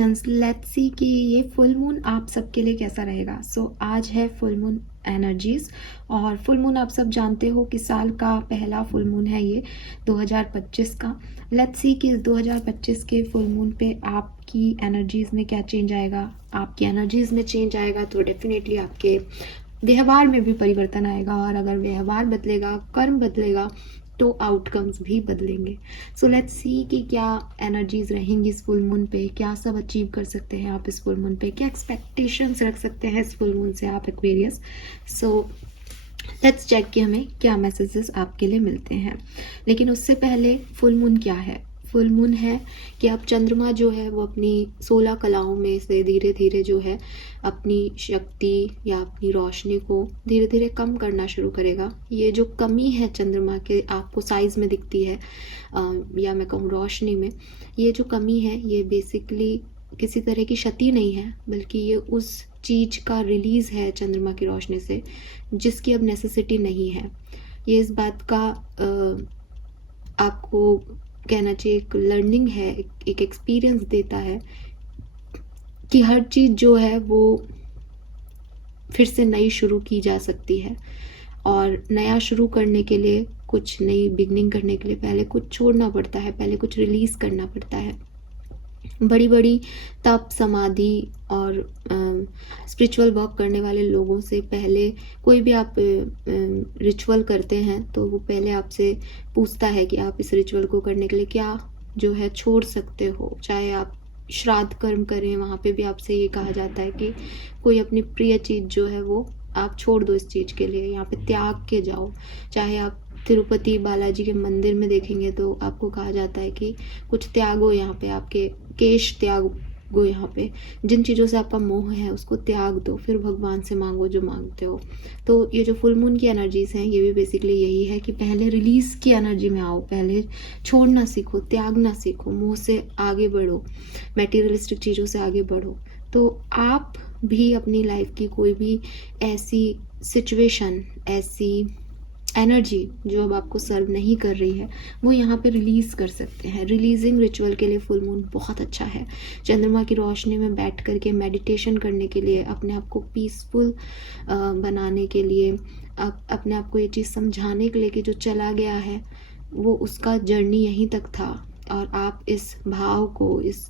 Aquarians, let's see कि ये full moon आप सबके लिए कैसा रहेगा। आज है फुल मून एनर्जीज, और फुल मून आप सब जानते हो कि साल का पहला फुल मून है ये 2025 का। लेट्स सी कि इस 2025 के फुल मून पे आपकी एनर्जीज में क्या चेंज आएगा। आपकी एनर्जीज में चेंज आएगा तो डेफिनेटली आपके व्यवहार में भी परिवर्तन आएगा, और अगर व्यवहार बदलेगा, कर्म बदलेगा, तो आउटकम्स भी बदलेंगे। सो लेट्स सी कि क्या एनर्जीज रहेंगी इस फुल मून पे, क्या सब अचीव कर सकते हैं आप इस फुल मून पे, क्या एक्सपेक्टेशंस रख सकते हैं इस फुल मून से आप एक्वेरियस। सो लेट्स चेक कि हमें क्या मैसेजेस आपके लिए मिलते हैं। लेकिन उससे पहले फुल मून क्या है। फुल मून है कि अब चंद्रमा जो है वो अपनी 16 कलाओं में से धीरे धीरे जो है अपनी शक्ति या अपनी रोशनी को धीरे धीरे कम करना शुरू करेगा। ये जो कमी है चंद्रमा के आपको साइज में दिखती है, या मैं कहूँ रोशनी में, ये जो कमी है ये बेसिकली किसी तरह की क्षति नहीं है, बल्कि ये उस चीज़ का रिलीज़ है चंद्रमा की रोशनी से जिसकी अब नेसेसिटी नहीं है। ये इस बात का आपको कहना चाहिए एक लर्निंग है, एक एक्सपीरियंस देता है कि हर चीज़ जो है वो फिर से नई शुरू की जा सकती है, और नया शुरू करने के लिए, कुछ नई बिगनिंग करने के लिए पहले कुछ छोड़ना पड़ता है, पहले कुछ रिलीज़ करना पड़ता है। बड़ी बड़ी तप, समाधि और स्पिरिचुअल वर्क करने वाले लोगों से पहले कोई भी आप रिचुअल करते हैं तो वो पहले आपसे पूछता है कि आप इस रिचुअल को करने के लिए क्या जो है छोड़ सकते हो। चाहे आप श्राद्ध कर्म करें, वहाँ पे भी आपसे ये कहा जाता है कि कोई अपनी प्रिय चीज़ जो है वो आप छोड़ दो इस चीज़ के लिए, यहाँ पे त्याग के जाओ। चाहे आप तिरुपति बालाजी के मंदिर में देखेंगे तो आपको कहा जाता है कि कुछ त्यागो, यहाँ पे आपके केश त्यागो, यहाँ पे जिन चीज़ों से आपका मोह है उसको त्याग दो, फिर भगवान से मांगो जो मांगते हो। तो ये जो फुल मून की एनर्जीज हैं ये भी बेसिकली यही है कि पहले रिलीज की एनर्जी में आओ, पहले छोड़ना सीखो, त्यागना सीखो, मोह से आगे बढ़ो, मटेरियलिस्टिक चीज़ों से आगे बढ़ो। तो आप भी अपनी लाइफ की कोई भी ऐसी सिचुएशन, ऐसी एनर्जी जो अब आपको सर्व नहीं कर रही है, वो यहाँ पे रिलीज़ कर सकते हैं। रिलीजिंग रिचुअल के लिए फुल मून बहुत अच्छा है। चंद्रमा की रोशनी में बैठ करके मेडिटेशन करने के लिए, अपने आप को पीसफुल बनाने के लिए, अपने आप को ये चीज़ समझाने के लिए कि जो चला गया है वो उसका जर्नी यहीं तक था, और आप इस भाव को, इस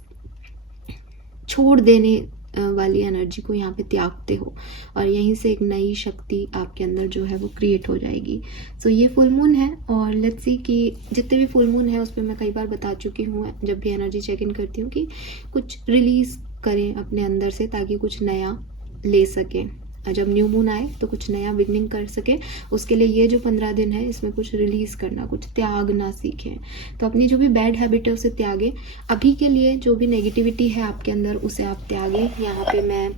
छोड़ देने वाली एनर्जी को यहाँ पे त्यागते हो, और यहीं से एक नई शक्ति आपके अंदर जो है वो क्रिएट हो जाएगी। सो ये फुल मून है, और लेट्स सी कि जितने भी फुल मून है उस पर मैं कई बार बता चुकी हूँ जब भी एनर्जी चेक इन करती हूँ कि कुछ रिलीज़ करें अपने अंदर से ताकि कुछ नया ले सकें। जब न्यू मून आए तो कुछ नया बिगनिंग कर सके, उसके लिए ये जो 15 दिन है इसमें कुछ रिलीज़ करना, कुछ त्यागना सीखें। तो अपनी जो भी बैड हैबिट है उसे त्यागें। अभी के लिए जो भी नेगेटिविटी है आपके अंदर उसे आप त्यागें। यहाँ पे मैं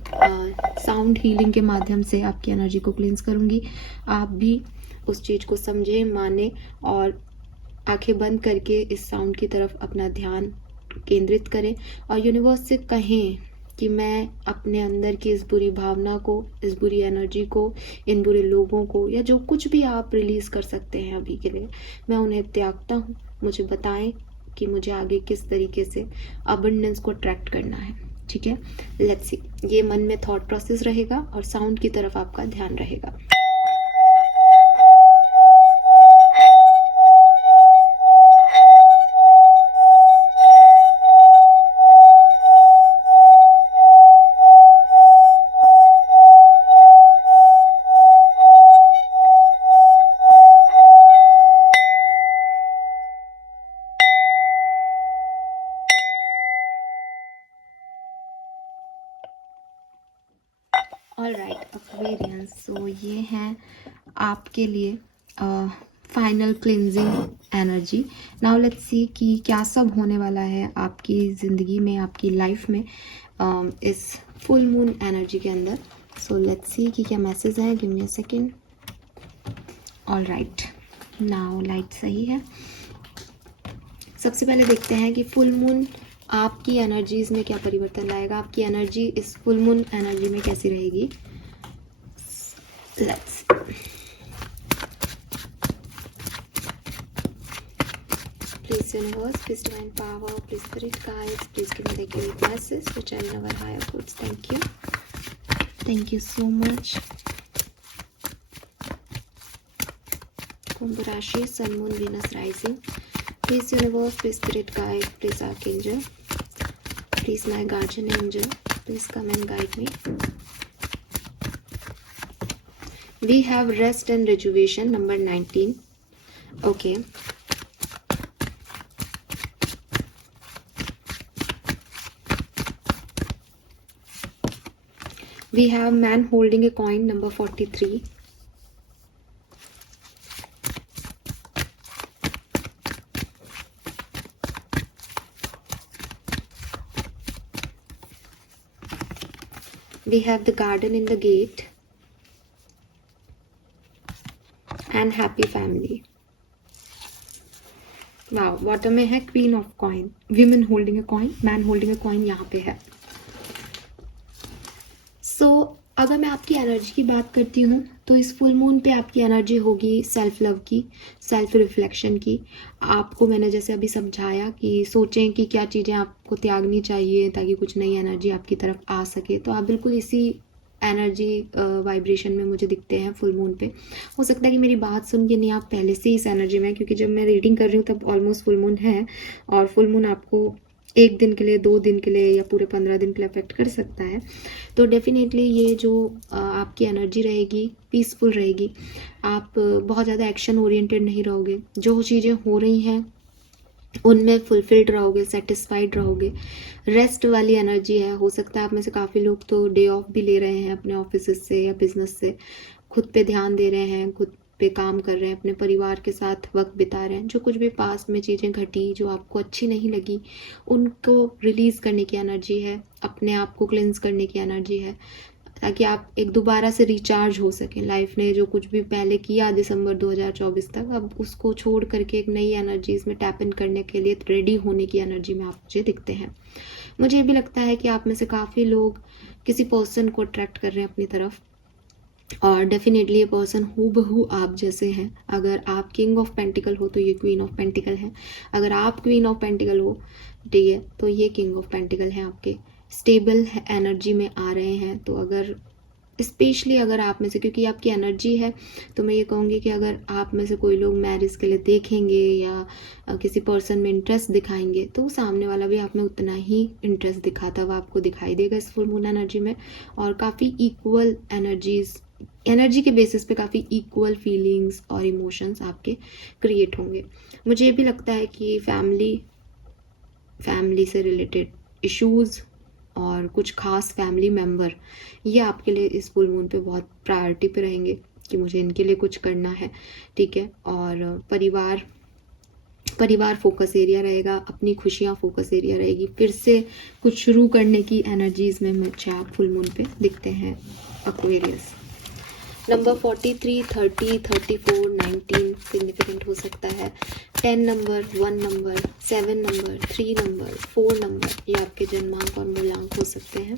साउंड हीलिंग के माध्यम से आपकी एनर्जी को क्लींस करूँगी। आप भी उस चीज़ को समझें, माने, और आंखें बंद करके इस साउंड की तरफ अपना ध्यान केंद्रित करें, और यूनिवर्स से कहें कि मैं अपने अंदर की इस बुरी भावना को, इस बुरी एनर्जी को, इन बुरे लोगों को, या जो कुछ भी आप रिलीज़ कर सकते हैं अभी के लिए, मैं उन्हें त्यागता हूँ। मुझे बताएं कि मुझे आगे किस तरीके से अबंडेंस को अट्रैक्ट करना है। ठीक है, लेट्स सी। ये मन में थॉट प्रोसेस रहेगा और साउंड की तरफ आपका ध्यान रहेगा। ऑल राइट एक्वेरियंस, सो ये है आपके लिए final cleansing energy. Now let's see कि क्या सब होने वाला है आपकी ज़िंदगी में, आपकी लाइफ में इस फुल मून एनर्जी के अंदर। सो लेट्स सी कि क्या मैसेज है। Give me a second. All right, now light सही है। सबसे पहले देखते हैं कि फुल मून आपकी एनर्जीज में क्या परिवर्तन लाएगा। आपकी एनर्जी इस फुल मून एनर्जी में कैसी रहेगी। Let's please Please universe, please divine power, please spirit guides, please give me the accurate message which I in our higher goods. Thank you. Thank you so much. Kumbh Rashi, Sun, Moon, Venus rising. Please universe, please spirit guide, please archangel, please my guardian angel, please come and guide me. We have rest and rejuvenation, number 19. Okay. We have man holding a coin, number 43. We have the garden in the gate and happy family. Wow, bottom में है queen of coin, women holding a coin, man holding a coin यहाँ पे है. So अगर मैं आपकी energy की बात करती हूँ तो इस फुल मून पे आपकी एनर्जी होगी सेल्फ लव की, सेल्फ रिफ्लेक्शन की. आपको मैंने जैसे अभी समझाया कि सोचें कि क्या चीज़ें आपको त्यागनी चाहिए ताकि कुछ नई एनर्जी आपकी तरफ आ सके. तो आप बिल्कुल इसी एनर्जी वाइब्रेशन में मुझे दिखते हैं फुल मून पे. हो सकता है कि मेरी बात सुन के नहीं आप पहले से इस एनर्जी में, क्योंकि जब मैं रीडिंग कर रही हूँ तब ऑलमोस्ट फुल मून है, और फुल मून आपको 1 दिन के लिए, 2 दिन के लिए या पूरे 15 दिन के लिए अफेक्ट कर सकता है. तो डेफिनेटली ये जो आपकी एनर्जी रहेगी पीसफुल रहेगी. आप बहुत ज़्यादा एक्शन ओरिएंटेड नहीं रहोगे. जो चीज़ें हो रही हैं उनमें फुलफिल्ड रहोगे, सेटिस्फाइड रहोगे. रेस्ट वाली एनर्जी है. हो सकता है आप में से काफ़ी लोग तो डे ऑफ भी ले रहे हैं अपने ऑफिस से या बिजनेस से. खुद पे ध्यान दे रहे हैं, खुद पे काम कर रहे हैं, अपने परिवार के साथ वक्त बिता रहे हैं. जो कुछ भी पास्ट में चीज़ें घटी जो आपको अच्छी नहीं लगी उनको रिलीज़ करने की एनर्जी है. अपने आप को क्लेंस करने की एनर्जी है ताकि आप एक दोबारा से रिचार्ज हो सकें. लाइफ ने जो कुछ भी पहले किया दिसंबर 2024 तक, अब उसको छोड़ करके एक नई एनर्जीज में टैप इन करने के लिए रेडी होने की एनर्जी में आप मुझे दिखते हैं. मुझे भी लगता है कि आप में से काफ़ी लोग किसी पर्सन को अट्रैक्ट कर रहे हैं अपनी तरफ, और डेफिनेटली ये पर्सन हूबहू आप जैसे हैं. अगर आप किंग ऑफ पेंटिकल हो तो ये क्वीन ऑफ पेंटिकल है. अगर आप क्वीन ऑफ पेंटिकल हो, ठीक है, तो ये किंग ऑफ पेंटिकल है. आपके स्टेबल एनर्जी में आ रहे हैं. तो अगर स्पेशली अगर आप में से, क्योंकि आपकी एनर्जी है, तो मैं ये कहूँगी कि अगर आप में से कोई लोग मैरिज के लिए देखेंगे या किसी पर्सन में इंटरेस्ट दिखाएंगे तो सामने वाला भी आप में उतना ही इंटरेस्ट दिखाता हुआ आपको दिखाई देगा इस फुल मून एनर्जी में. और काफ़ी इक्वल एनर्जी के बेसिस पे काफ़ी इक्वल फीलिंग्स और इमोशंस आपके क्रिएट होंगे. मुझे ये भी लगता है कि फैमिली से रिलेटेड इश्यूज़ और कुछ खास फैमिली मेम्बर ये आपके लिए इस फुल मून पे बहुत प्रायोरिटी पे रहेंगे कि मुझे इनके लिए कुछ करना है, ठीक है. और परिवार फोकस एरिया रहेगा, अपनी खुशियाँ फोकस एरिया रहेगी. फिर से कुछ शुरू करने की एनर्जीज में मुझे आप फुल मून पे दिखते हैं एक्वेरियस. नंबर 43, 30, 34, 19 सिग्निफिकेंट हो सकता है. 10 number, 1 number, 7 number, 3 number, 4 number, ये आपके जन्मांक और मूलांक हो सकते हैं.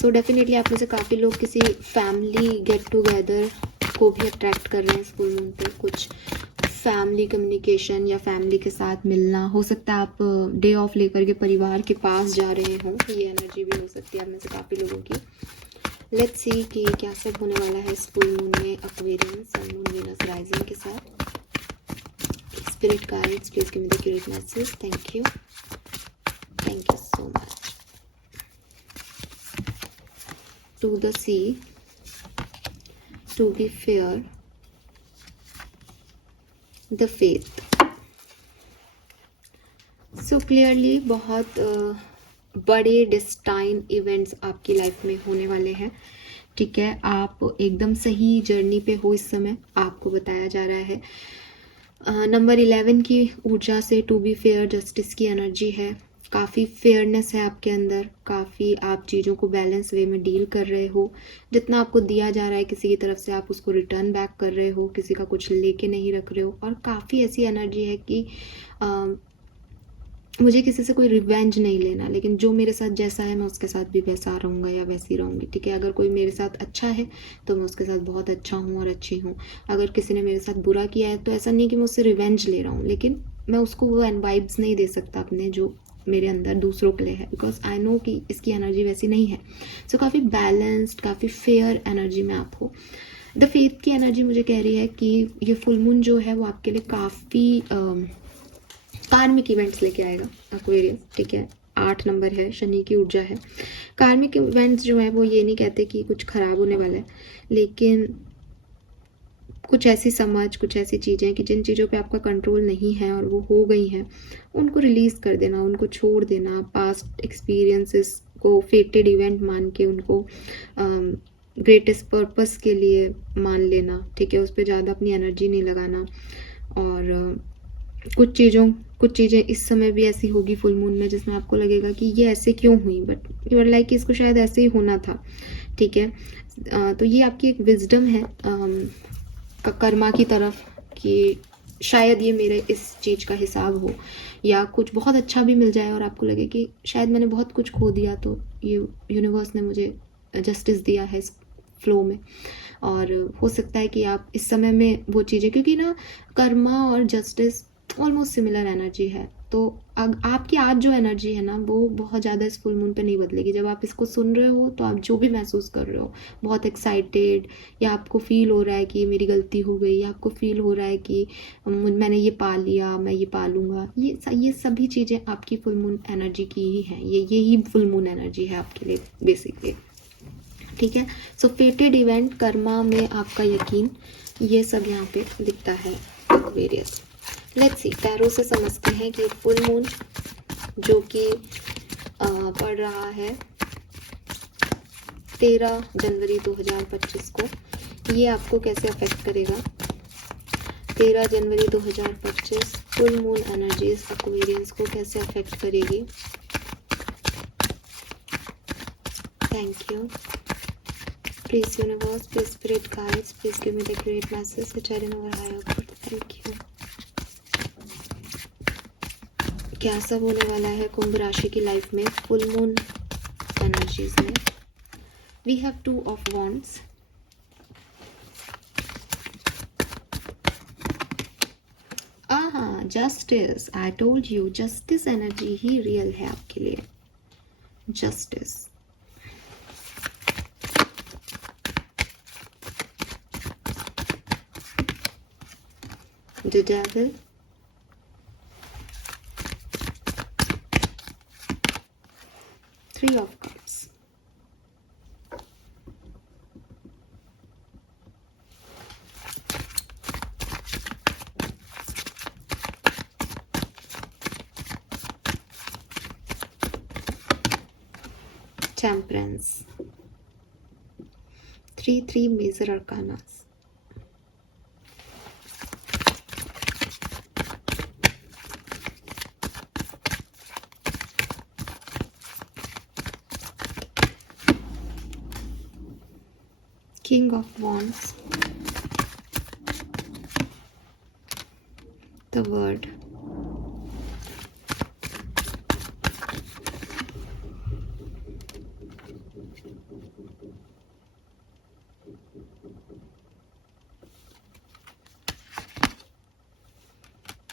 सो डेफिनेटली आप में से काफ़ी लोग किसी फैमिली गेट टुगेदर को भी अट्रैक्ट कर रहे हैं इस फुल मून पे. कुछ फैमिली कम्युनिकेशन या फैमिली के साथ मिलना हो सकता है. आप डे ऑफ लेकर के परिवार के पास जा रहे हों, ये एनर्जी भी हो सकती है आप में से काफ़ी लोगों की. लेट्स सी कि क्या सब होने वाला है इस फुल मून में Aquarian sun moon Venus rising के साथ. Spirit guides please give me the accurate message. Thank you so much. To the sea, to be fair, the faith. So clearly बहुत बड़े डेस्टाइन इवेंट्स आपकी life में होने वाले हैं, ठीक है. आप एकदम सही जर्नी पे हो इस समय, आपको बताया जा रहा है. नंबर 11 की ऊर्जा से टू बी फेयर, जस्टिस की एनर्जी है. काफ़ी फेयरनेस है आपके अंदर. काफ़ी आप चीज़ों को बैलेंस वे में डील कर रहे हो. जितना आपको दिया जा रहा है किसी की तरफ से आप उसको रिटर्न बैक कर रहे हो, किसी का कुछ लेके नहीं रख रहे हो. और काफ़ी ऐसी एनर्जी है कि मुझे किसी से कोई रिवेंज नहीं लेना, लेकिन जो मेरे साथ जैसा है मैं उसके साथ भी वैसा रहूँगा या वैसी रहूँगी, ठीक है। अगर कोई मेरे साथ अच्छा है तो मैं उसके साथ बहुत अच्छा हूँ और अच्छी हूँ। अगर किसी ने मेरे साथ बुरा किया है तो ऐसा नहीं कि मैं उससे रिवेंज ले रहा हूँ, लेकिन मैं उसको वो वाइब्स नहीं दे सकता अपने जो मेरे अंदर दूसरों के लिए है, बिकॉज आई नो कि इसकी एनर्जी वैसी नहीं है। सो काफ़ी बैलेंस्ड, काफ़ी फेयर एनर्जी में आप हो। द फेथ की एनर्जी मुझे कह रही है कि ये फुल मून जो है वो आपके लिए काफ़ी कार्मिक इवेंट्स लेके आएगा एक्वेरियस, ठीक है। 8 नंबर है, शनि की ऊर्जा है। कार्मिक इवेंट्स जो है वो ये नहीं कहते कि कुछ खराब होने वाला है, लेकिन कुछ ऐसी समझ, कुछ ऐसी चीज़ें कि जिन चीज़ों पे आपका कंट्रोल नहीं है और वो हो गई हैं, उनको रिलीज़ कर देना, उनको छोड़ देना। पास्ट एक्सपीरियंसेस को फेटेड इवेंट मान के उनको ग्रेटेस्ट पर्पस के लिए मान लेना, ठीक है। उस पर ज़्यादा अपनी एनर्जी नहीं लगाना। और कुछ चीज़ें इस समय भी ऐसी होगी फुल मून में जिसमें आपको लगेगा कि ये ऐसे क्यों हुई, बट यू आर लाइक इसको शायद ऐसे ही होना था, ठीक है। तो ये आपकी एक विजडम है कर्मा की तरफ कि शायद ये मेरे इस चीज़ का हिसाब हो, या कुछ बहुत अच्छा भी मिल जाए और आपको लगे कि शायद मैंने बहुत कुछ खो दिया, तो ये यूनिवर्स ने मुझे जस्टिस दिया है इस फ्लो में। और हो सकता है कि आप इस समय में वो चीज़ें, क्योंकि ना कर्मा और जस्टिस ऑलमोस्ट सिमिलर एनर्जी है, तो आपकी आज जो एनर्जी है ना वो बहुत ज़्यादा इस फुल मून पे नहीं बदलेगी। जब आप इसको सुन रहे हो तो आप जो भी महसूस कर रहे हो, बहुत एक्साइटेड, या आपको फील हो रहा है कि मेरी गलती हो गई, या आपको फील हो रहा है कि मैंने ये पा लिया, मैं ये पा लूँगा, ये सभी चीज़ें आपकी फुल मून एनर्जी की ही हैं। यही फुल मून एनर्जी है आपके लिए बेसिकली, ठीक है। सो फेटेड इवेंट, कर्मा में आपका यकीन, ये सब यहाँ पे दिखता है वेरियस। लेट्स सी, टैरो से समझते हैं कि फुल मून जो कि पड़ रहा है 13 जनवरी 2025 को, ये आपको कैसे अफेक्ट करेगा। 13 जनवरी 2025 फुल मून एनर्जीज एक्वेरियंस को कैसे अफेक्ट करेगी। Thank you. Please universe, please spirit guides, please give me the great message which I know I have. Thank you. क्या सब होने वाला है कुंभ राशि की लाइफ में फुल मून एनर्जीज में। We have 2 of wands, justice. I told you, justice energy ही रियल है आपके लिए। Justice, the devil, Three of Cups, Temperance, 3 major arcanas, King of Wands, the Word,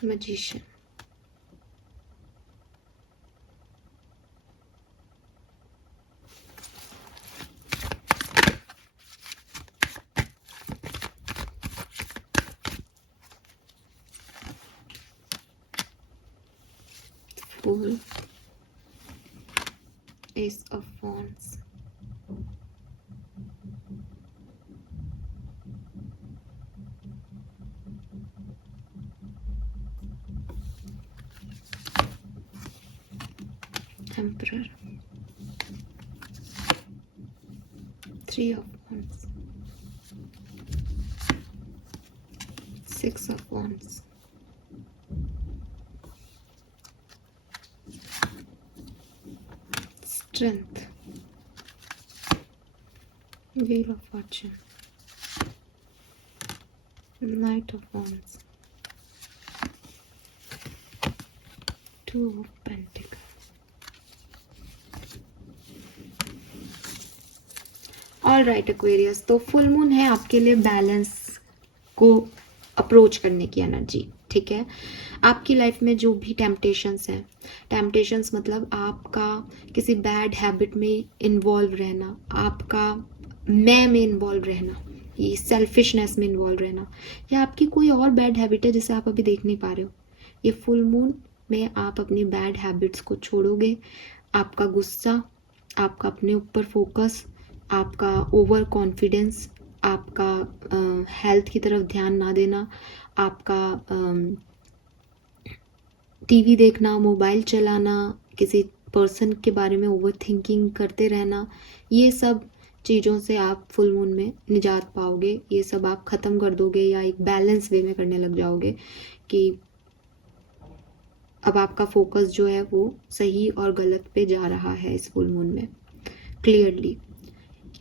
Magician, Fool, Ace of Wands, Emperor, 3 of Wands, 6 of Wands, Strength, Wheel of Fortune, Knight of Wands, two of pentacle, all right Aquarius. तो full moon है आपके लिए balance को approach करने की energy, ठीक है। आपकी लाइफ में जो भी टेम्पटेशंस हैं, टेम्पटेशंस मतलब आपका किसी बैड हैबिट में इन्वॉल्व रहना, आपका मैं में इन्वॉल्व रहना, ये सेल्फिशनेस में इन्वॉल्व रहना, या आपकी कोई और बैड हैबिट है जिसे आप अभी देख नहीं पा रहे हो, ये फुल मून में आप अपनी बैड हैबिट्स को छोड़ोगे। आपका गुस्सा, आपका अपने ऊपर फोकस, आपका ओवर कॉन्फिडेंस, आपका हेल्थ की तरफ ध्यान ना देना, आपका टीवी देखना, मोबाइल चलाना, किसी पर्सन के बारे में ओवर थिंकिंग करते रहना, ये सब चीज़ों से आप फुल मून में निजात पाओगे। ये सब आप ख़त्म कर दोगे या एक बैलेंस वे में करने लग जाओगे कि अब आपका फोकस जो है वो सही और गलत पे जा रहा है इस फुल मून में क्लियरली।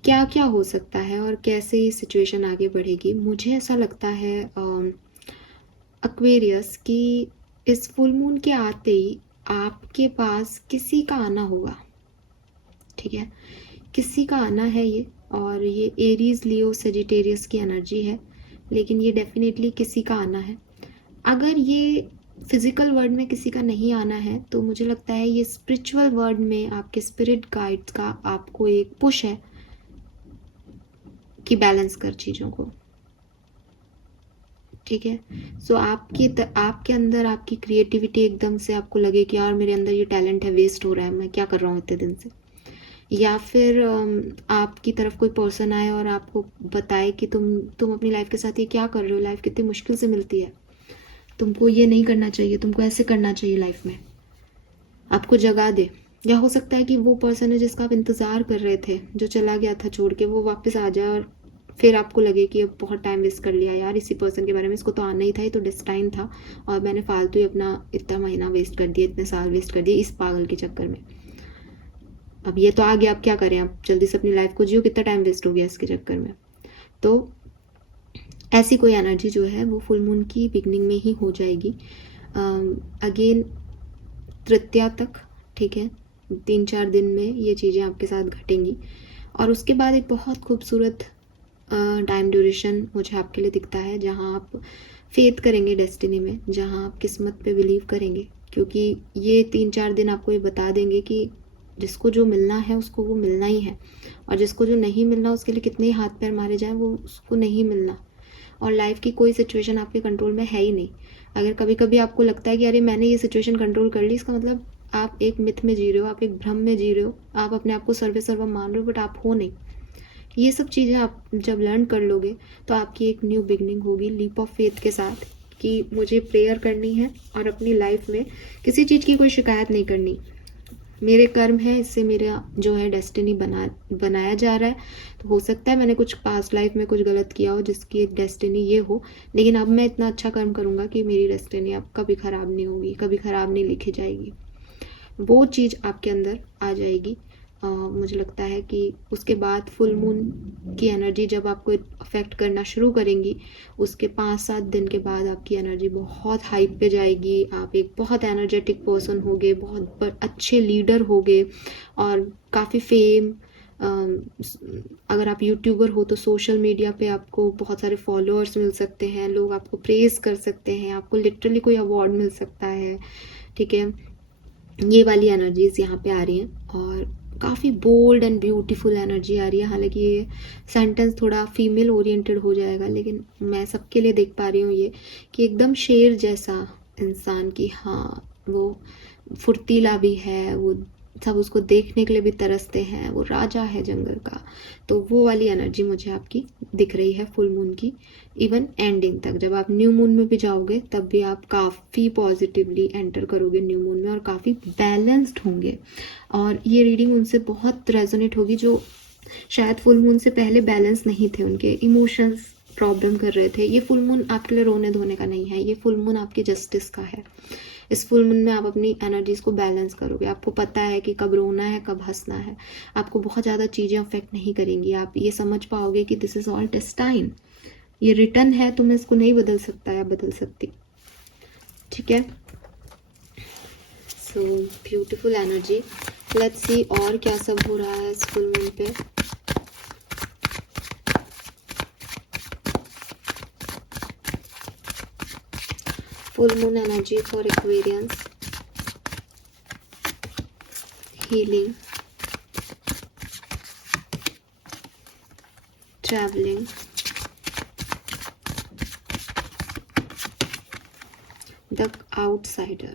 क्या क्या हो सकता है और कैसे ये सिचुएशन आगे बढ़ेगी, मुझे ऐसा लगता है एक्वेरियस कि इस फुल मून के आते ही आपके पास किसी का आना होगा, ठीक है, किसी का आना है ये, और ये एरीज, लियो, सेजिटेरियस की एनर्जी है, लेकिन ये डेफिनेटली किसी का आना है। अगर ये फिजिकल वर्ल्ड में किसी का नहीं आना है तो मुझे लगता है ये स्पिरिचुअल वर्ल्ड में आपके स्पिरिट गाइड्स का आपको एक पुश है कि बैलेंस कर चीज़ों को, ठीक है। सो आपके अंदर आपकी क्रिएटिविटी एकदम से आपको लगे कि यार मेरे अंदर ये टैलेंट है, वेस्ट हो रहा है, मैं क्या कर रहा हूँ इतने दिन से, या फिर आपकी तरफ कोई पर्सन आए और आपको बताए कि तुम अपनी लाइफ के साथ ये क्या कर रहे हो, लाइफ कितनी मुश्किल से मिलती है, तुमको ये नहीं करना चाहिए, तुमको ऐसे करना चाहिए लाइफ में, आपको जगा दे। या हो सकता है कि वो पर्सन है जिसका आप इंतज़ार कर रहे थे, जो चला गया था छोड़ के, वो वापस आ जाए और फिर आपको लगे कि अब बहुत टाइम वेस्ट कर लिया यार इसी पर्सन के बारे में, इसको तो आना ही था, ये तो डेस्टाइन था, और मैंने फालतू ही अपना इतना महीना वेस्ट कर दिया, इतने साल वेस्ट कर दिए इस पागल के चक्कर में। अब ये तो आ गया, अब क्या करें, आप जल्दी से अपनी लाइफ को जियो, कितना टाइम वेस्ट हो गया इसके चक्कर में। तो ऐसी कोई एनर्जी जो है वो फुल मून की बिगनिंग में ही हो जाएगी, अगेन तृतीया तक, ठीक है, 3-4 दिन में ये चीज़ें आपके साथ घटेंगी। और उसके बाद एक बहुत खूबसूरत टाइम ड्यूरेशन मुझे आपके लिए दिखता है जहाँ आप फेथ करेंगे डेस्टिनी में, जहाँ आप किस्मत पे बिलीव करेंगे, क्योंकि ये 3-4 दिन आपको ये बता देंगे कि जिसको जो मिलना है उसको वो मिलना ही है, और जिसको जो नहीं मिलना उसके लिए कितने ही हाथ पैर मारे जाएं वो उसको नहीं मिलना। और लाइफ की कोई सिचुएशन आपके कंट्रोल में है ही नहीं। अगर कभी कभी आपको लगता है कि अरे मैंने ये सिचुएशन कंट्रोल कर ली, इसका मतलब आप एक मिथ में जी रहे हो, आप एक भ्रम में जी रहे हो, आप अपने आप को सर्वे सर्वम मान रहे हो, बट आप हो नहीं। ये सब चीज़ें आप जब लर्न कर लोगे तो आपकी एक न्यू बिगनिंग होगी लीप ऑफ फेथ के साथ, कि मुझे प्रेयर करनी है और अपनी लाइफ में किसी चीज़ की कोई शिकायत नहीं करनी, मेरे कर्म है, इससे मेरा जो है डेस्टिनी बनाया जा रहा है। तो हो सकता है मैंने कुछ पास्ट लाइफ में कुछ गलत किया हो जिसकी डेस्टिनी ये हो, लेकिन अब मैं इतना अच्छा कर्म करूँगा कि मेरी डेस्टिनी अब कभी ख़राब नहीं होगी, कभी ख़राब नहीं लिखी जाएगी। वो चीज़ आपके अंदर आ जाएगी। मुझे लगता है कि उसके बाद फुल मून की एनर्जी जब आपको अफेक्ट करना शुरू करेंगी, उसके 5-7 दिन के बाद आपकी एनर्जी बहुत हाइप पे जाएगी, आप एक बहुत एनर्जेटिक पर्सन होगे, बहुत अच्छे लीडर होगे, और काफ़ी फेम, अगर आप यूट्यूबर हो तो सोशल मीडिया पे आपको बहुत सारे फॉलोअर्स मिल सकते हैं, लोग आपको प्रेज़ कर सकते हैं, आपको लिटरली कोई अवार्ड मिल सकता है, ठीक है। ये वाली एनर्जीज यहाँ पे आ रही हैं, और काफ़ी बोल्ड एंड ब्यूटीफुल एनर्जी आ रही है। हालांकि ये सेंटेंस थोड़ा फीमेल ओरिएंटेड हो जाएगा, लेकिन मैं सबके लिए देख पा रही हूँ ये कि एकदम शेर जैसा इंसान की, हाँ वो फुर्तीला भी है, वो सब उसको देखने के लिए भी तरसते हैं, वो राजा है जंगल का। तो वो वाली एनर्जी मुझे आपकी दिख रही है फुल मून की। इवन एंडिंग तक, जब आप न्यू मून में भी जाओगे तब भी आप काफ़ी पॉजिटिवली एंटर करोगे न्यू मून में, और काफ़ी बैलेंस्ड होंगे, और ये रीडिंग उनसे बहुत रेजोनेट होगी जो शायद फुल मून से पहले बैलेंस नहीं थे, उनके इमोशंस प्रॉब्लम कर रहे थे। ये फुल मून आपके लिए रोने धोने का नहीं है, ये फुल मून आपके जस्टिस का है। इस फुल मून में आप अपनी एनर्जीज को बैलेंस करोगे, आपको पता है कि कब रोना है कब हंसना है, आपको बहुत ज़्यादा चीज़ें अफेक्ट नहीं करेंगी, आप ये समझ पाओगे कि दिस इज़ ऑल डेस्टाइन, ये रिटर्न है, तो मैं इसको नहीं बदल सकता या बदल सकती, ठीक है। So beautiful energy. Let's see और क्या सब हो रहा है इस फुल मून पे। Full moon energy for Aquarians, healing, traveling, the outsider.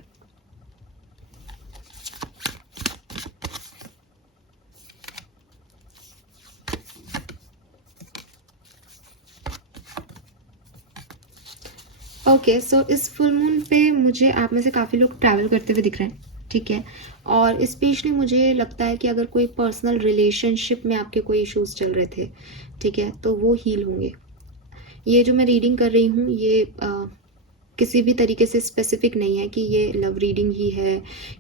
Okay, so इस फुल मून पे मुझे आप में से काफ़ी लोग ट्रैवल करते हुए दिख रहे हैं, ठीक है। और स्पेशली मुझे लगता है कि अगर कोई पर्सनल रिलेशनशिप में आपके कोई इश्यूज चल रहे थे, ठीक है, तो वो हील होंगे। ये जो मैं रीडिंग कर रही हूँ ये किसी भी तरीके से स्पेसिफिक नहीं है कि ये लव रीडिंग ही है,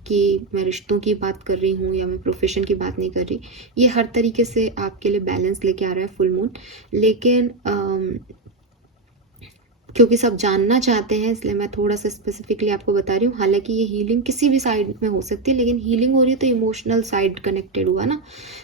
कि मैं रिश्तों की बात कर रही हूँ या मैं प्रोफेशन की बात नहीं कर रही। ये हर तरीके से आपके लिए बैलेंस लेके आ रहा है फुल मून। लेकिन क्योंकि सब जानना चाहते हैं इसलिए मैं थोड़ा सा स्पेसिफिकली आपको बता रही हूँ। हालांकि ये हीलिंग किसी भी साइड में हो सकती है, लेकिन हीलिंग हो रही है तो इमोशनल साइड कनेक्टेड हुआ ना,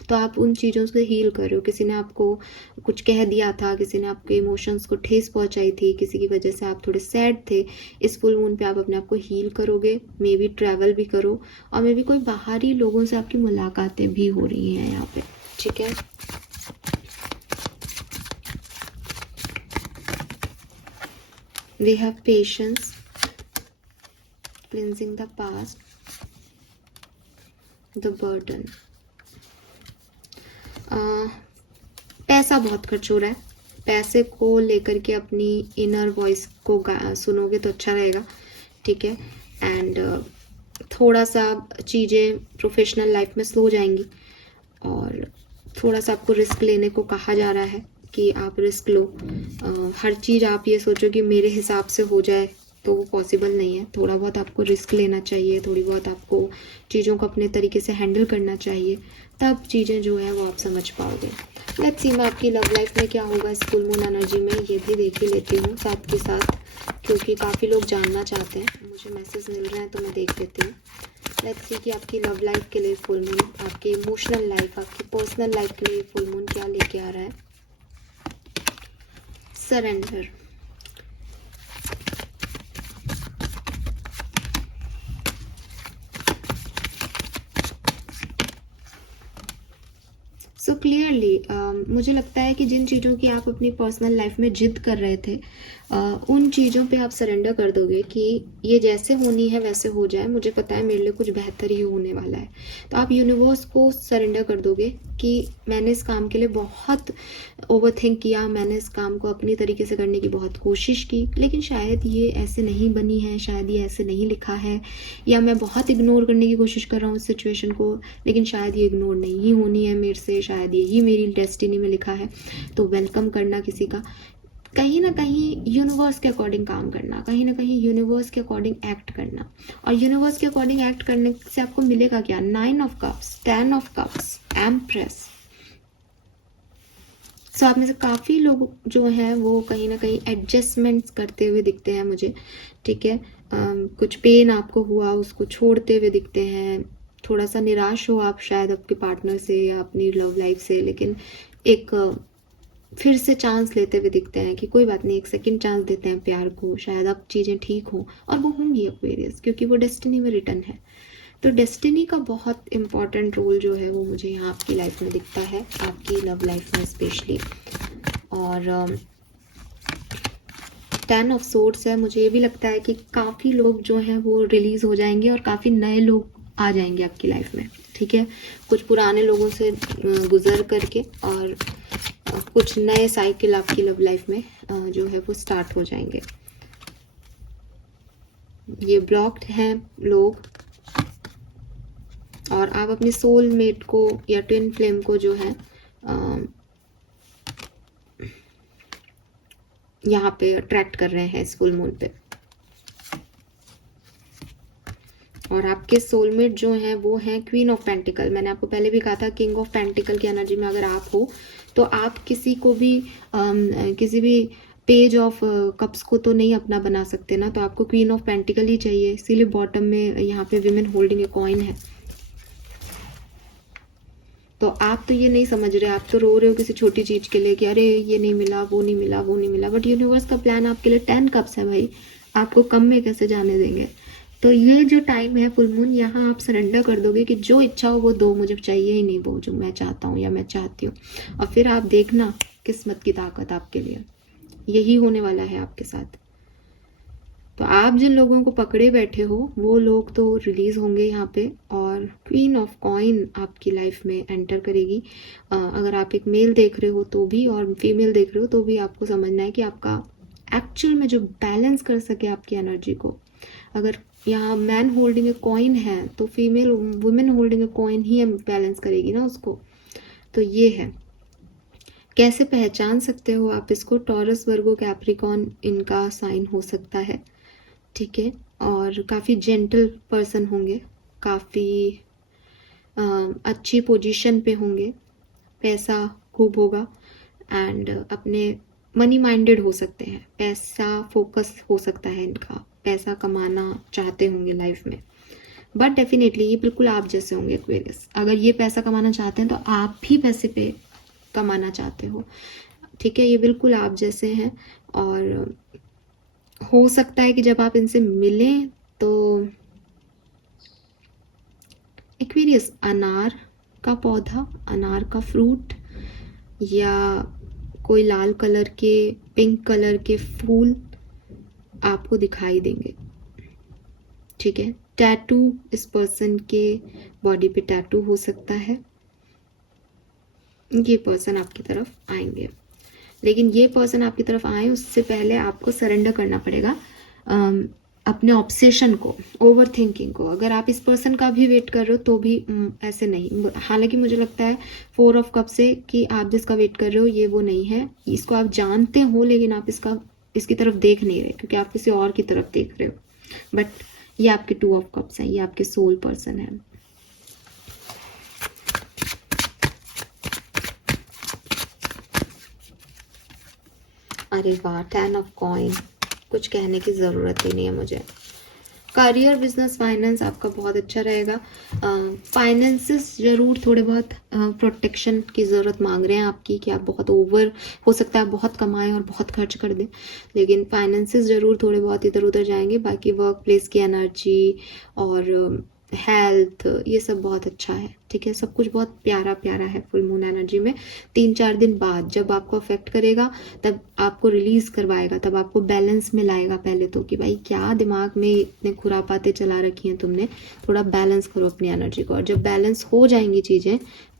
तो आप उन चीज़ों से हील कर रहे हो। किसी ने आपको कुछ कह दिया था, किसी ने आपके इमोशंस को ठेस पहुंचाई थी, किसी की वजह से आप थोड़े सैड थे। इस फुल मून पे आप अपने आप को हील करोगे, मे बी ट्रैवल भी करो, और मे बी कोई बाहरी लोगों से आपकी मुलाकातें भी हो रही हैं यहाँ पे, ठीक है। We have patience, cleansing the past, the burden. पैसा बहुत खर्च हो रहा है। पैसे को लेकर के अपनी इनर वॉइस को सुनोगे तो अच्छा रहेगा, ठीक है। एंड थोड़ा सा चीज़ें प्रोफेशनल लाइफ में स्लो जाएंगी, और थोड़ा सा आपको रिस्क लेने को कहा जा रहा है कि आप रिस्क लो। हर चीज़ आप ये सोचो कि मेरे हिसाब से हो जाए तो वो पॉसिबल नहीं है। थोड़ा बहुत आपको रिस्क लेना चाहिए, थोड़ी बहुत आपको चीज़ों को अपने तरीके से हैंडल करना चाहिए, तब चीज़ें जो है वो आप समझ पाओगे। लेट्स सी मैं आपकी लव लाइफ में क्या होगा इस फुल मून एनर्जी में, ये भी देख ही लेती हूँ साथ के साथ, क्योंकि काफ़ी लोग जानना चाहते हैं, मुझे मैसेज मिल रहे हैं तो मैं देख लेती हूँ। लेट्स सी कि आपकी लव लाइफ के लिए फुल मून, आपकी इमोशनल लाइफ, आपकी पर्सनल लाइफ के लिए फुल मून क्या लेके आ रहा है। सरेंडर, सो क्लियरली मुझे लगता है कि जिन चीज़ों की आप अपनी पर्सनल लाइफ में जिद कर रहे थे, उन चीज़ों पे आप सरेंडर कर दोगे कि ये जैसे होनी है वैसे हो जाए, मुझे पता है मेरे लिए कुछ बेहतर ही होने वाला है। तो आप यूनिवर्स को सरेंडर कर दोगे कि मैंने इस काम के लिए बहुत ओवरथिंक किया, मैंने इस काम को अपनी तरीके से करने की बहुत कोशिश की, लेकिन शायद ये ऐसे नहीं बनी है, शायद ये ऐसे नहीं लिखा है, या मैं बहुत इग्नोर करने की कोशिश कर रहा हूँ इस सिचुएशन को, लेकिन शायद ये इग्नोर नहीं होनी है मेरे से, शायद यही मेरी डेस्टिनी में लिखा है। तो वेलकम करना किसी का, कहीं ना कहीं यूनिवर्स के अकॉर्डिंग काम करना, कहीं ना कहीं यूनिवर्स के अकॉर्डिंग एक्ट करना। और यूनिवर्स के अकॉर्डिंग एक्ट करने से आपको मिलेगा क्या, 9 of cups, 10 of cups, empress. So आप में से काफ़ी लोग जो हैं वो कहीं ना कहीं एडजस्टमेंट्स करते हुए दिखते हैं मुझे, ठीक है। कुछ पेन आपको हुआ उसको छोड़ते हुए दिखते हैं, थोड़ा सा निराश हो आप शायद आपके पार्टनर से या अपनी लव लाइफ से, लेकिन एक फिर से चांस लेते हुए दिखते हैं कि कोई बात नहीं, एक सेकंड चांस देते हैं प्यार को, शायद अब चीज़ें ठीक हो, और वो होंगी एक्वेरियस, क्योंकि वो डेस्टिनी में रिटर्न है। तो डेस्टिनी का बहुत इम्पॉर्टेंट रोल जो है वो मुझे यहाँ आपकी लाइफ में दिखता है, आपकी लव लाइफ में स्पेशली। और 10 ऑफ सोर्ड्स है, मुझे ये भी लगता है कि काफ़ी लोग जो हैं वो रिलीज हो जाएंगे और काफ़ी नए लोग आ जाएंगे आपकी लाइफ में, ठीक है। कुछ पुराने लोगों से गुजर करके और कुछ नए साइकिल आपकी लव लाइफ में जो है वो स्टार्ट हो जाएंगे। ये ब्लॉक्ड हैं लोग, और आप अपने सोल मेट को या ट्विन फ्लेम को जो है यहाँ पे अट्रैक्ट कर रहे हैं इस फुल मून पे। और आपके सोलमेट जो हैं वो हैं क्वीन ऑफ पेंटिकल। मैंने आपको पहले भी कहा था किंग ऑफ पेंटिकल की एनर्जी में अगर आप हो तो आप किसी को भी किसी भी पेज ऑफ कप्स को तो नहीं अपना बना सकते ना, तो आपको क्वीन ऑफ पेंटिकल ही चाहिए, इसीलिए बॉटम में यहाँ पे विमेन होल्डिंग ए कॉइन है। तो आप तो ये नहीं समझ रहे, आप तो रो रहे हो किसी छोटी चीज के लिए कि अरे ये नहीं मिला, वो नहीं मिला, वो नहीं मिला, बट यूनिवर्स का प्लान आपके लिए 10 कप्स है भाई, आपको कम में कैसे जाने देंगे। तो ये जो टाइम है फुल मून, यहाँ आप सरेंडर कर दोगे कि जो इच्छा हो वो दो, मुझे चाहिए ही नहीं वो जो मैं चाहता हूँ या मैं चाहती हूँ, और फिर आप देखना किस्मत की ताकत आपके लिए यही होने वाला है आपके साथ। तो आप जिन लोगों को पकड़े बैठे हो वो लोग तो रिलीज होंगे यहाँ पे, और क्वीन ऑफ कॉइन आपकी लाइफ में एंटर करेगी। अगर आप एक मेल देख रहे हो तो भी और फीमेल देख रहे हो तो भी आपको समझना है कि आपका एक्चुअल में जो बैलेंस कर सके आपकी एनर्जी को, अगर यहाँ मैन होल्डिंग ए कॉइन है तो female women holding a coin he balance करेगी ना उसको। तो ये है, कैसे पहचान सकते हो आप इसको, टॉरस वर्गो कैप्रिकॉन इनका साइन हो सकता है, ठीक है, और काफ़ी जेंटल पर्सन होंगे, काफ़ी अच्छी पोजीशन पे होंगे, पैसा खूब होगा, एंड अपने मनी माइंडेड हो सकते हैं, पैसा फोकस हो सकता है इनका, पैसा कमाना चाहते होंगे लाइफ में, बट डेफिनेटली ये बिल्कुल आप जैसे होंगे एक्वेरियस। अगर ये पैसा कमाना चाहते हैं तो आप भी पैसे पे कमाना चाहते हो, ठीक है, ये बिल्कुल आप जैसे हैं। और हो सकता है कि जब आप इनसे मिलें तो एक्वेरियस अनार का पौधा, अनार का फ्रूट, या कोई लाल कलर के, पिंक कलर के फूल आपको दिखाई देंगे, ठीक है। टैटू, इस पर्सन के बॉडी पे टैटू हो सकता है, ये पर्सन आपकी तरफ आएंगे, लेकिन ये पर्सन आपकी तरफ आए उससे पहले आपको सरेंडर करना पड़ेगा अपने ऑब्सेशन को, ओवर थिंकिंग को। अगर आप इस पर्सन का भी वेट कर रहे हो तो भी ऐसे नहीं, हालांकि मुझे लगता है 4 ऑफ कप से कि आप जिसका वेट कर रहे हो ये वो नहीं है, इसको आप जानते हो लेकिन आप इसकी तरफ देख नहीं रहे क्योंकि आप किसी और की तरफ देख रहे हो। बट ये आपके 2 ऑफ कप्स हैं, ये आपके सोल पर्सन है। अरे वाह, 10 ऑफ कॉइन, कुछ कहने की ज़रूरत ही नहीं है मुझे। करियर, बिजनेस, फाइनेंस आपका बहुत अच्छा रहेगा। फाइनेंसेस ज़रूर थोड़े बहुत प्रोटेक्शन की ज़रूरत मांग रहे हैं आपकी, कि आप बहुत ओवर, हो सकता है बहुत कमाएं और बहुत खर्च कर दें, लेकिन फाइनेंसेस ज़रूर थोड़े बहुत इधर उधर जाएंगे। बाकी वर्क प्लेस की एनर्जी और हेल्थ, ये सब बहुत अच्छा है, ठीक है, सब कुछ बहुत प्यारा प्यारा है फुल मून एनर्जी में। 3-4 दिन बाद जब आपको अफेक्ट करेगा तब आपको रिलीज करवाएगा, तब आपको बैलेंस में लाएगा। पहले तो कि भाई क्या दिमाग में इतने खुरापाते चला रखी हैं तुमने, थोड़ा बैलेंस करो अपनी एनर्जी को, और जब बैलेंस हो जाएंगी चीज़ें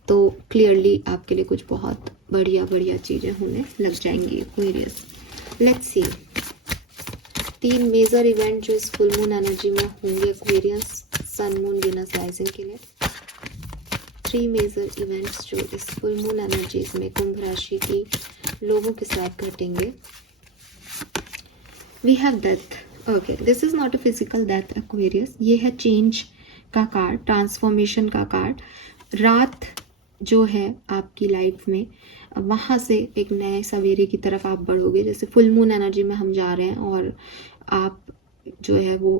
तो क्लियरली आपके लिए कुछ बहुत बढ़िया बढ़िया चीज़ें होने लग जाएंगी Aquarius. Let's see 3 major event जो इस फुल मून एनर्जी में होंगे Aquarius, sun, moon, Venus, rising के लिए 3 मेजर इवेंट्स जो इस फुल मून एनर्जीज में कुंभ राशि की लोगों के साथ घटेंगे। We have death, okay, this is not a physical death Aquarius, ये है चेंज का कार्ड, ट्रांसफॉर्मेशन का कार्ड। रात जो है आपकी लाइफ में, वहाँ से एक नए सवेरे की तरफ आप बढ़ोगे। जैसे फुल मून एनर्जी में हम जा रहे हैं और आप जो है वो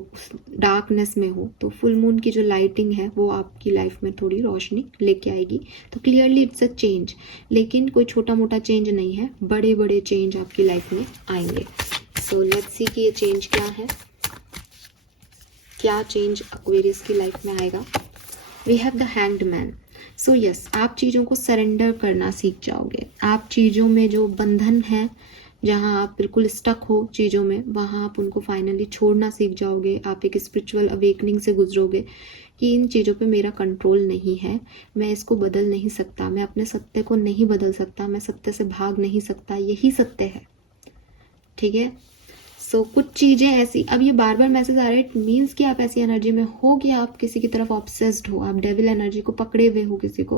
डार्कनेस में हो, तो फुल मून की जो लाइटिंग है वो आपकी लाइफ में थोड़ी रोशनी लेके आएगी। तो क्लियरली इट्स अ चेंज, लेकिन कोई छोटा मोटा चेंज नहीं है, बड़े बड़े चेंज आपकी लाइफ में आएंगे। सो लेट्स सी कि ये चेंज क्या है, क्या चेंज एक्वेरियस की लाइफ में आएगा। We have the hanged man. So yes, आप चीज़ों को सरेंडर करना सीख जाओगे। आप चीज़ों में जो बंधन है, जहाँ आप बिल्कुल स्टक हो चीज़ों में, वहाँ आप उनको फाइनली छोड़ना सीख जाओगे। आप एक स्पिरिचुअल अवेकनिंग से गुजरोगे कि इन चीज़ों पे मेरा कंट्रोल नहीं है, मैं इसको बदल नहीं सकता, मैं अपने सत्य को नहीं बदल सकता, मैं सत्य से भाग नहीं सकता, यही सत्य है, ठीक है। सो कुछ चीज़ें ऐसी, अब ये बार बार मैसेज आ रहे हैं, इट मीन्स कि आप ऐसी एनर्जी में हो कि आप किसी की तरफ ऑब्सेस्ड हो, आप डेविल एनर्जी को पकड़े हुए हो किसी को,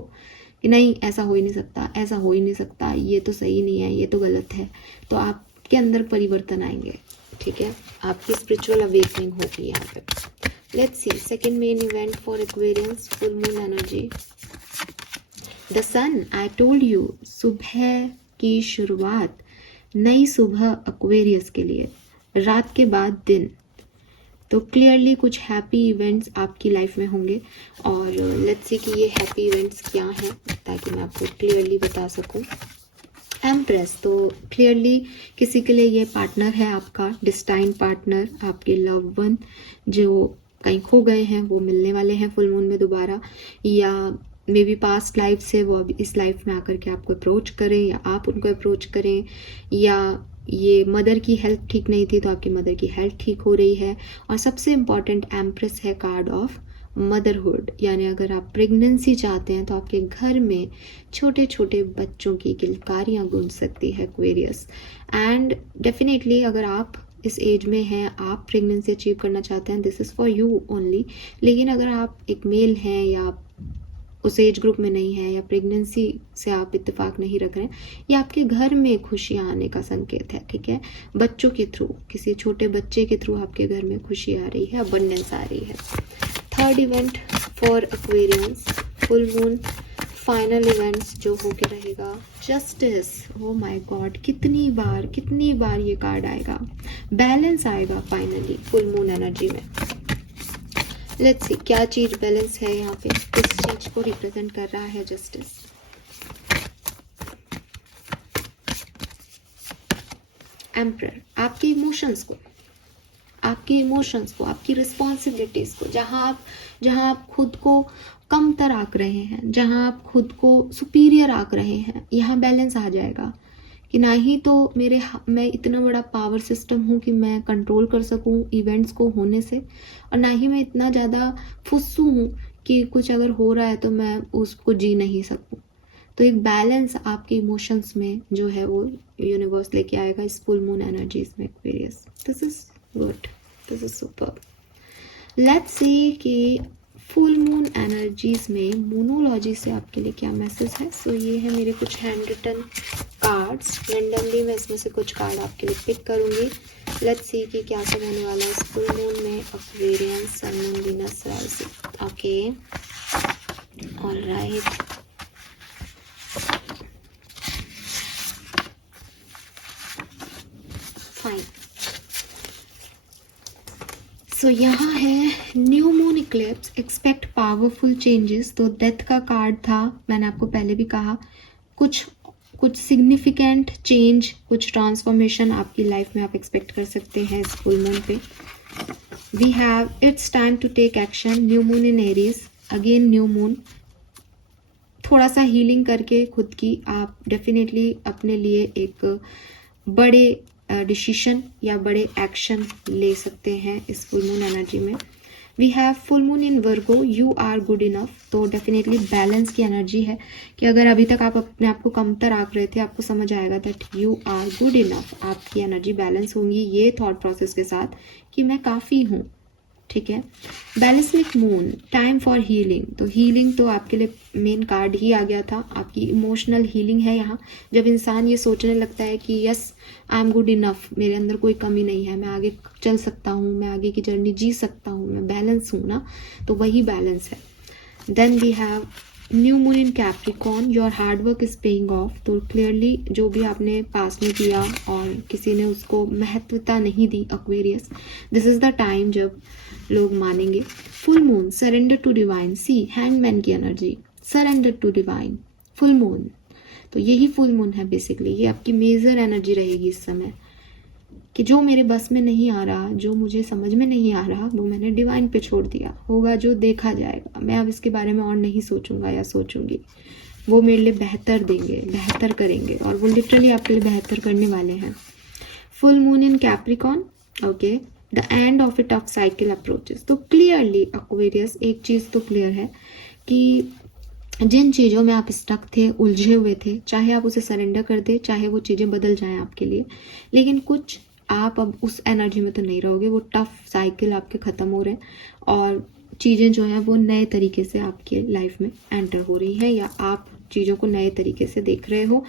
कि नहीं ऐसा हो ही नहीं सकता, ऐसा हो ही नहीं सकता, ये तो सही नहीं है, ये तो गलत है। तो आपके अंदर परिवर्तन आएंगे, ठीक है, आपकी स्पिरिचुअल अवेकनिंग होगी यहाँ पे। Let's see second main event for Aquarians full moon energy, the sun. I told you, सुबह की शुरुआत नई सुबह एक्वेरियस के लिए, रात के बाद दिन। तो क्लियरली कुछ हैप्पी इवेंट्स आपकी लाइफ में होंगे और लेट्स सी कि ये हैप्पी इवेंट्स क्या हैं ताकि मैं आपको क्लियरली बता सकूं। एम्प्रेस, तो क्लियरली किसी के लिए ये पार्टनर है आपका, डिस्टाइन पार्टनर, आपके लव वन जो कहीं खो गए हैं वो मिलने वाले हैं फुल मून में दोबारा, या मे बी पास्ट लाइफ से वो अभी इस लाइफ में आकर के आपको अप्रोच करें या आप उनको अप्रोच करें, या ये मदर की हेल्थ ठीक नहीं थी तो आपकी मदर की हेल्थ ठीक हो रही है। और सबसे इम्पॉर्टेंट एम्प्रेस है कार्ड ऑफ मदरहुड, यानी अगर आप प्रेगनेंसी चाहते हैं तो आपके घर में छोटे छोटे बच्चों की किलकारियाँ गूंज सकती है एक्वेरियस। एंड डेफिनेटली अगर आप इस एज में हैं, आप प्रेगनेंसी अचीव करना चाहते हैं, this is for you only. लेकिन अगर आप एक मेल हैं या उस एज ग्रुप में नहीं है या प्रेगनेंसी से आप इत्तेफाक नहीं रख रहे हैं, ये आपके घर में खुशियाँ आने का संकेत है, ठीक है। बच्चों के थ्रू, किसी छोटे बच्चे के थ्रू आपके घर में खुशी आ रही है, अबंडेंस आ रही है। Third event for Aquarians, full moon final events जो होके रहेगा, जस्टिस। ओ माय गॉड, कितनी बार ये कार्ड आएगा, बैलेंस आएगा फाइनली फुल मून एनर्जी में। लेट्स सी क्या चीज बैलेंस है यहाँ पे, किस चीज को रिप्रेजेंट कर रहा है जस्टिस। एम्परर, आपके इमोशंस को, आपकी रिस्पॉन्सिबिलिटीज को, जहाँ आप खुद को कमतर आंक रहे हैं, जहाँ आप खुद को सुपीरियर आंक रहे हैं, यहाँ बैलेंस आ जाएगा कि ना ही तो मैं इतना बड़ा पावर सिस्टम हूँ कि मैं कंट्रोल कर सकूँ इवेंट्स को होने से, और ना ही मैं इतना ज़्यादा फुस्सू हूँ कि कुछ अगर हो रहा है तो मैं उसको जी नहीं सकूँ। तो एक बैलेंस आपके इमोशंस में जो है वो यूनिवर्स लेके आएगा इस फुल मून एनर्जीज में Aquarius. This is good, this is super. Let's see कि फुल मून एनर्जीज में मोनोलॉजी से आपके लिए क्या मैसेज है। सो ये है मेरे कुछ हैंड रिटन कार्ड्स, रैंडमली मैं इसमें से कुछ कार्ड आपके लिए पिक करूंगी। लेट्स सी कि क्या सब होने वाला है इस फुल मून में, Aquarius, sun, moon, Venus, rise. Okay, alright. Fine. So यहाँ है new moon eclipse, expect powerful changes. तो डेथ का कार्ड था, मैंने आपको पहले भी कहा, कुछ सिग्निफिकेंट चेंज, कुछ ट्रांसफॉर्मेशन आपकी लाइफ में आप एक्सपेक्ट कर सकते हैं इस फुल मून पे। We have it's time to take action, new moon in Aries, again new moon. थोड़ा सा हीलिंग करके खुद की आप डेफिनेटली अपने लिए एक बड़े डिसीशन या बड़े एक्शन ले सकते हैं इस फुल मून एनर्जी में। We have full moon in Virgo, you are good enough. तो डेफिनेटली बैलेंस की एनर्जी है कि अगर अभी तक आप अपने आप को कमतर आंक रहे थे, आपको समझ आएगा that you are good enough. आपकी एनर्जी बैलेंस होंगी ये थॉट प्रोसेस के साथ कि मैं काफ़ी हूँ, ठीक है। Balance with moon, time for healing. तो हीलिंग तो आपके लिए मेन कार्ड ही आ गया था, आपकी इमोशनल हीलिंग है यहाँ। जब इंसान ये सोचने लगता है कि yes I am good enough, मेरे अंदर कोई कमी नहीं है, मैं आगे चल सकता हूँ, मैं आगे की जर्नी जी सकता हूँ, मैं बैलेंस हूँ ना, तो वही बैलेंस है। Then we have new moon in Capricorn, your hard work is paying off. तो क्लियरली जो भी आपने पास में किया और किसी ने उसको महत्वता नहीं दी Aquarius, this is the time जब लोग मानेंगे। Full moon, surrender to divine. See hangman की energy, surrender to divine, full moon. तो यही फुल मून है बेसिकली, ये आपकी मेजर एनर्जी रहेगी इस समय कि जो मेरे बस में नहीं आ रहा, जो मुझे समझ में नहीं आ रहा, वो मैंने डिवाइन पे छोड़ दिया, होगा जो देखा जाएगा, मैं अब इसके बारे में और नहीं सोचूंगा या सोचूंगी, वो मेरे लिए बेहतर देंगे, बेहतर करेंगे, और वो लिटरली आपके लिए बेहतर करने वाले हैं। Full moon in Capricorn, okay, the end of A tough cycle approaches. तो क्लियरली एक्वेरियस एक चीज़ तो क्लियर है कि जिन चीज़ों में आप स्टक थे, उलझे हुए थे, चाहे आप उसे सरेंडर कर दे, चाहे वो चीज़ें बदल जाएं आपके लिए, लेकिन कुछ आप अब उस एनर्जी में तो नहीं रहोगे, वो टफ साइकिल आपके ख़त्म हो रहे हैं और चीज़ें जो हैं वो नए तरीके से आपके लाइफ में एंटर हो रही हैं, या आप चीज़ों को नए तरीके से देख रहे हो।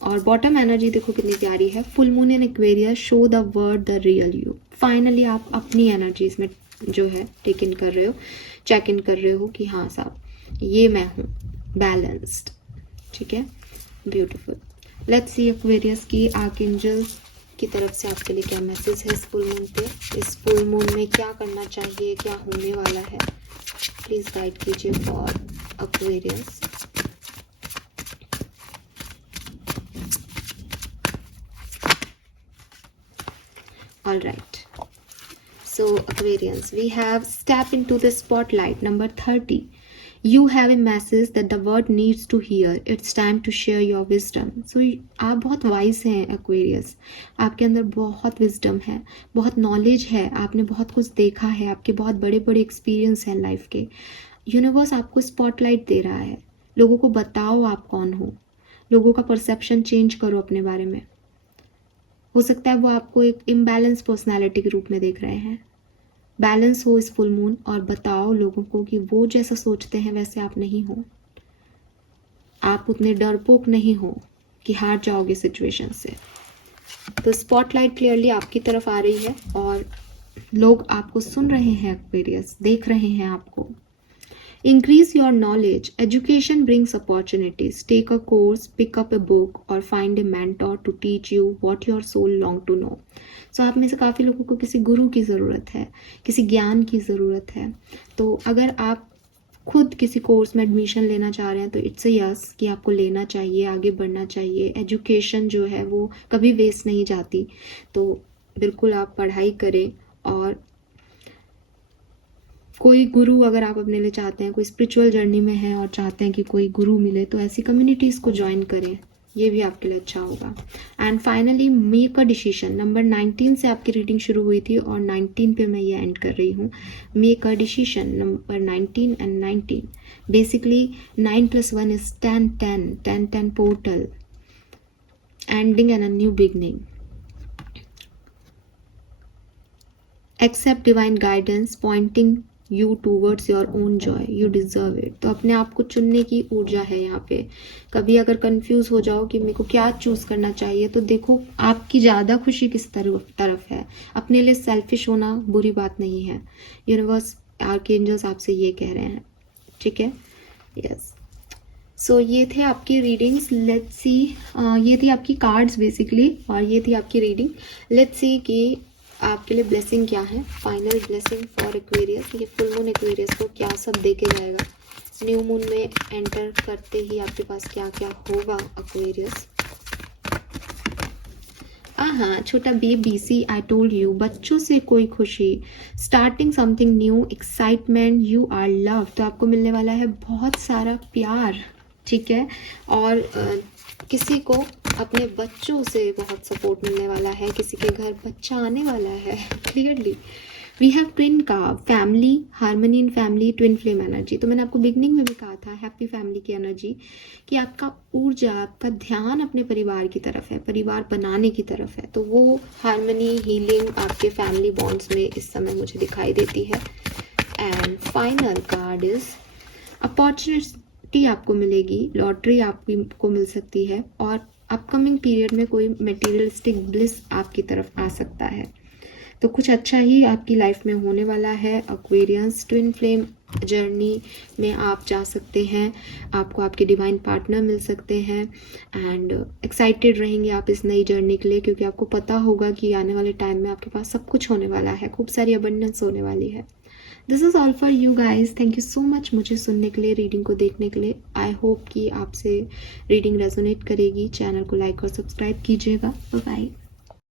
और बॉटम एनर्जी देखो कितनी प्यारी है, full moon in Aquarius, show the word the real you. Finally आप अपनी एनर्जीज में जो है टेक इन कर रहे हो, चेक इन कर रहे हो कि हाँ साहब ये मैं हूँ, बैलेंस्ड, ठीक है, ब्यूटीफुल। लेट्स सी एक्वेरियस की आर्कएंजल्स की तरफ से आपके लिए क्या मैसेज है इस फुल मून पे, इस फुल मून में क्या करना चाहिए, क्या होने वाला है, प्लीज गाइड कीजिए for Aquarius. All right, so Aquarians, we have step into the spotlight number 30. You have a message that the world needs to hear. It's time to share your wisdom. So आप बहुत wise हैं Aquarius, आपके अंदर बहुत wisdom है, बहुत knowledge है, आपने बहुत कुछ देखा है, आपके बहुत बड़े बड़े एक्सपीरियंस हैं लाइफ के। यूनिवर्स आपको स्पॉटलाइट दे रहा है, लोगों को बताओ आप कौन हो, लोगों का परसेप्शन चेंज करो अपने बारे में। हो सकता है वो आपको एक इम्बैलेंस पर्सनालिटी के रूप में देख रहे हैं। बैलेंस हो इस फुल मून और बताओ लोगों को कि वो जैसा सोचते हैं वैसे आप नहीं हो, आप उतने डरपोक नहीं हो कि हार जाओगे सिचुएशन से। तो स्पॉटलाइट क्लियरली आपकी तरफ आ रही है और लोग आपको सुन रहे हैं एक्वेरियस, देख रहे हैं आपको। Increase your knowledge. Education brings opportunities. Take a course, pick up a book or find a mentor to teach you what your soul long to know. So आप में से काफ़ी लोगों को किसी गुरु की ज़रूरत है, किसी ज्ञान की ज़रूरत है। तो अगर आप खुद किसी कोर्स में एडमिशन लेना चाह रहे हैं तो इट्स अ यस कि आपको लेना चाहिए, आगे बढ़ना चाहिए। एजुकेशन जो है वो कभी वेस्ट नहीं जाती, तो बिल्कुल आप पढ़ाई करें। और कोई गुरु अगर आप अपने लिए चाहते हैं, कोई स्पिरिचुअल जर्नी में है और चाहते हैं कि कोई गुरु मिले, तो ऐसी कम्युनिटीज़ को ज्वाइन करें, ये भी आपके लिए अच्छा होगा। And finally make a decision. Number 19 से आपकी रीडिंग शुरू हुई थी और 19 पे मैं ये एंड कर रही हूँ। Make a decision, number 19 and 19 basically 9 + 1 is 10 10 10 10 portal, ending and a new beginning. Accept divine guidance pointing you towards your own joy, you deserve it. तो अपने आप को चुनने की ऊर्जा है यहाँ पे। कभी अगर कंफ्यूज हो जाओ कि मेरे को क्या चूज करना चाहिए, तो देखो आपकी ज़्यादा खुशी किस तरफ है। अपने लिए सेल्फिश होना बुरी बात नहीं है। यूनिवर्स, आर्कएंजल्स आपसे ये कह रहे हैं, ठीक है? यस। सो ये थे आपकी रीडिंग्स। लेट्स सी, ये थी आपकी कार्ड्स बेसिकली और ये थी आपकी रीडिंग। लेट्स सी कि आपके लिए ब्लेसिंग क्या है, फाइनल ब्लेसिंग फॉर एक्वेरियस। ये फुल मून एक्वेरियस को क्या सब दे के जाएगा, न्यू मून में एंटर करते ही आपके पास क्या क्या होगा एक्वेरियस। हाँ, छोटा BBC, आई टोल्ड यू, बच्चों से कोई खुशी, starting something new, excitement, you are love. तो आपको मिलने वाला है बहुत सारा प्यार, ठीक है? और किसी को अपने बच्चों से बहुत सपोर्ट मिलने वाला है, किसी के घर बच्चा आने वाला है। क्लियरली वी हैव ट्विन का family, harmony in family, twin flame energy. तो मैंने आपको बिगनिंग में भी कहा था हैप्पी फैमिली की एनर्जी, कि आपका ऊर्जा, आपका ध्यान अपने परिवार की तरफ है, परिवार बनाने की तरफ है। तो वो हार्मनी, हीलिंग आपके फैमिली बॉन्ड्स में इस समय मुझे दिखाई देती है। And final card is opportunity आपको मिलेगी, लॉटरी आपको मिल सकती है और अपकमिंग पीरियड में कोई मटेरियलिस्टिक ब्लिस आपकी तरफ आ सकता है। तो कुछ अच्छा ही आपकी लाइफ में होने वाला है। एक्वेरियस ट्विन फ्लेम जर्नी में आप जा सकते हैं, आपको आपके डिवाइन पार्टनर मिल सकते हैं एंड एक्साइटेड रहेंगे आप इस नई जर्नी के लिए, क्योंकि आपको पता होगा कि आने वाले टाइम में आपके पास सब कुछ होने वाला है, खूब सारी अबंडेंस होने वाली है। This is all for you guys. Thank you so much मुझे सुनने के लिए, रीडिंग को देखने के लिए। आई होप कि आपसे रीडिंग रेजोनेट करेगी। चैनल को लाइक और सब्सक्राइब कीजिएगा। Bye bye.